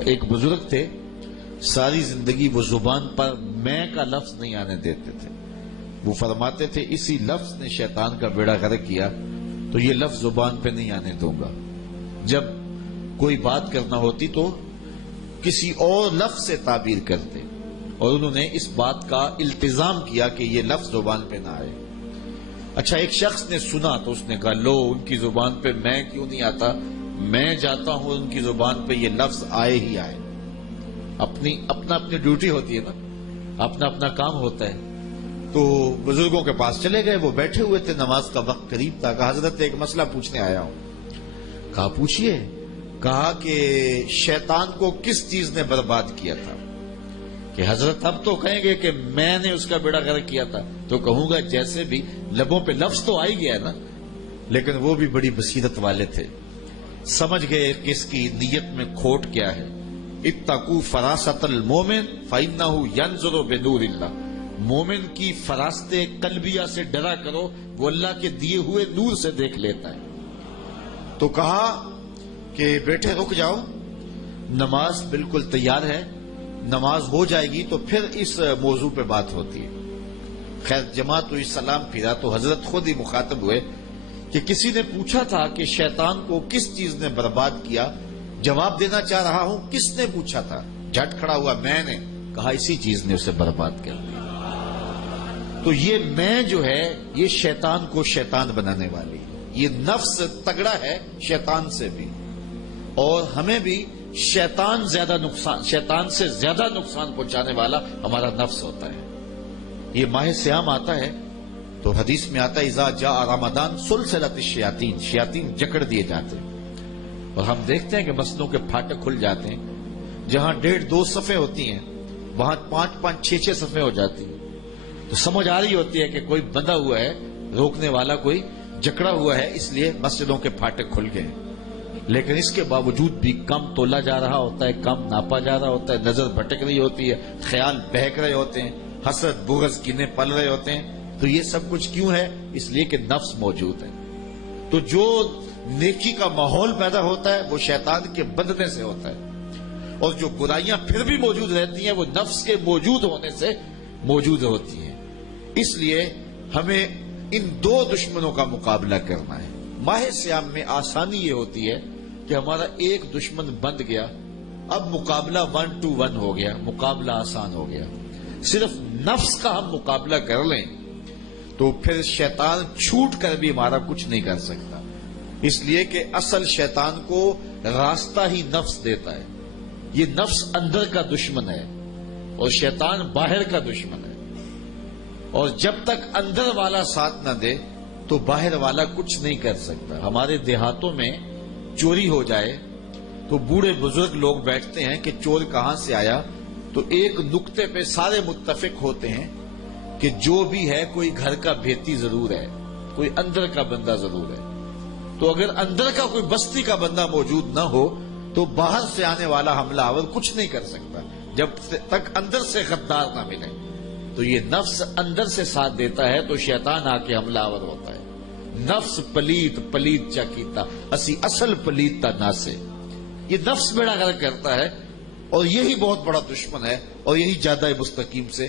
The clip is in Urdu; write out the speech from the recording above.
کیا. ایک بزرگ تھے، ساری زندگی وہ زبان پر میں کا لفظ نہیں آنے دیتے تھے. وہ فرماتے تھے اسی لفظ نے شیطان کا بیڑا غرق کیا تو یہ لفظ زبان پہ نہیں آنے دوں گا. جب کوئی بات کرنا ہوتی تو کسی اور لفظ سے تعبیر کرتے، اور انہوں نے اس بات کا التزام کیا کہ یہ لفظ زبان پہ نہ آئے. اچھا، ایک شخص نے سنا تو اس نے کہا لو ان کی زبان پہ میں کیوں نہیں آتا، میں جاتا ہوں ان کی زبان پہ یہ لفظ آئے ہی آئے. اپنی ڈیوٹی ہوتی ہے نا، اپنا کام ہوتا ہے. تو بزرگوں کے پاس چلے گئے، وہ بیٹھے ہوئے تھے، نماز کا وقت قریب تھا. کہا حضرت ایک مسئلہ پوچھنے آیا ہوں. کہا پوچھئے. کہا کہ شیطان کو کس چیز نے برباد کیا تھا؟ کہ حضرت اب تو کہیں گے کہ میں نے اس کا بیڑا غرق کیا تھا. تو کہوں گا جیسے بھی لبوں پہ لفظ تو آ ہی گیا نا، لیکن وہ بھی بڑی بصیرت والے تھے، سمجھ گئے کہ اس کی نیت میں کھوٹ کیا ہے. اتقوا فراست المومن فإنہ ینظر بنور اللہ. مومن کی فراست قلبیہ سے ڈرا کرو، وہ اللہ کے دیے ہوئے نور سے دیکھ لیتا ہے. تو کہا کہ بیٹے رک جاؤ، نماز بالکل تیار ہے، نماز ہو جائے گی تو پھر اس موضوع پہ بات ہوتی ہے. خیر جماعت ہوئی، سلام پھرا تو حضرت خود ہی مخاطب ہوئے کہ کسی نے پوچھا تھا کہ شیطان کو کس چیز نے برباد کیا. جواب دینا چاہ رہا ہوں کس نے پوچھا تھا. جھٹ کھڑا ہوا میں نے. کہا اسی چیز نے اسے برباد کر دیا. تو یہ میں جو ہے یہ شیطان کو شیطان بنانے والی، یہ نفس تگڑا ہے شیطان سے بھی، اور ہمیں بھی شیطان سے زیادہ نقصان پہنچانے والا ہمارا نفس ہوتا ہے. یہ ماہ سیام آتا ہے تو حدیث میں آتا ہے اذا جاء رمضان سلسلۃ الشیاطین، شیاطین جکڑ دیے جاتے ہیں. اور ہم دیکھتے ہیں کہ مسجدوں کے پھاٹک کھل جاتے ہیں، جہاں 1.5-2 صفیں ہوتی ہیں وہاں 5-5 6-6 صفیں ہو جاتی ہیں. تو سمجھ آ رہی ہوتی ہے کہ کوئی بندہ ہوا ہے، روکنے والا کوئی جکڑا ہوا ہے، اس لیے مسجدوں کے پھاٹک کھل گئے. لیکن اس کے باوجود بھی کم تولا جا رہا ہوتا ہے، کم ناپا جا رہا ہوتا ہے، نظر بھٹک رہی ہوتی ہے، خیال بہک رہے ہوتے ہیں، حسد بغض کینے پل رہے ہوتے ہیں. تو یہ سب کچھ کیوں ہے؟ اس لیے کہ نفس موجود ہے. تو جو نیکی کا ماحول پیدا ہوتا ہے وہ شیطان کے بندنے سے ہوتا ہے، اور جو برائیاں پھر بھی موجود رہتی ہیں وہ نفس کے موجود ہونے سے موجود ہوتی ہیں. اس لیے ہمیں ان 2 دشمنوں کا مقابلہ کرنا ہے. ماہ سیام میں آسانی یہ ہوتی ہے کہ ہمارا ایک دشمن بند گیا، اب مقابلہ 1 to 1 ہو گیا، مقابلہ آسان ہو گیا. صرف نفس کا ہم مقابلہ کر لیں تو پھر شیطان چھوٹ کر بھی ہمارا کچھ نہیں کر سکتا. اس لیے کہ اصل شیطان کو راستہ ہی نفس دیتا ہے. یہ نفس اندر کا دشمن ہے اور شیطان باہر کا دشمن ہے. اور جب تک اندر والا ساتھ نہ دے تو باہر والا کچھ نہیں کر سکتا. ہمارے دیہاتوں میں چوری ہو جائے تو بوڑھے بزرگ لوگ بیٹھتے ہیں کہ چور کہاں سے آیا، تو ایک نقطے پہ سارے متفق ہوتے ہیں کہ جو بھی ہے کوئی گھر کا بھیتی ضرور ہے، کوئی اندر کا بندہ ضرور ہے. تو اگر اندر کا کوئی بستی کا بندہ موجود نہ ہو تو باہر سے آنے والا حملہ آور کچھ نہیں کر سکتا جب تک اندر سے غدار نہ ملے. تو یہ نفس اندر سے ساتھ دیتا ہے تو شیطان آ کے حملہ آور ہوتا ہے. نفس پلیت چا کیتا اسی اصل پلیت تا نہ سے. یہ نفس بیڑا غرق کرتا ہے اور یہی بہت بڑا دشمن ہے، اور یہی جادہ مستقیم سے